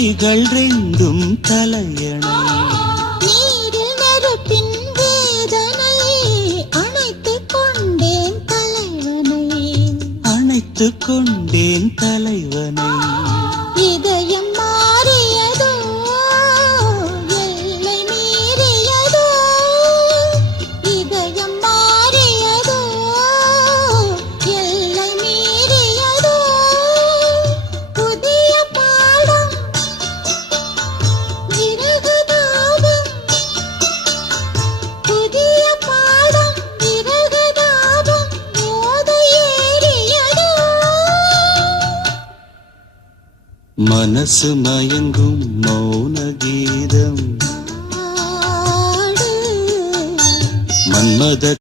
விழிகள் ரெண்டும் தலையணை நீரில் நெருப்பின் வேதனை அணைத்துக் கொண்டேன் தலைவனை அணைத்துக் கொண்டேன் தலைவனை இதயம் மாறியதோ எல்லை மீறியதோ இதயம் மாறியதோ எல்லை மீறியதோ புதிய பாடம் விரகதாபம் புதிய பாடம் விரகதாபம் மோத ஏறியதோ மனசு மயங்கும் மௌன கீதம் ஆடு மன்மத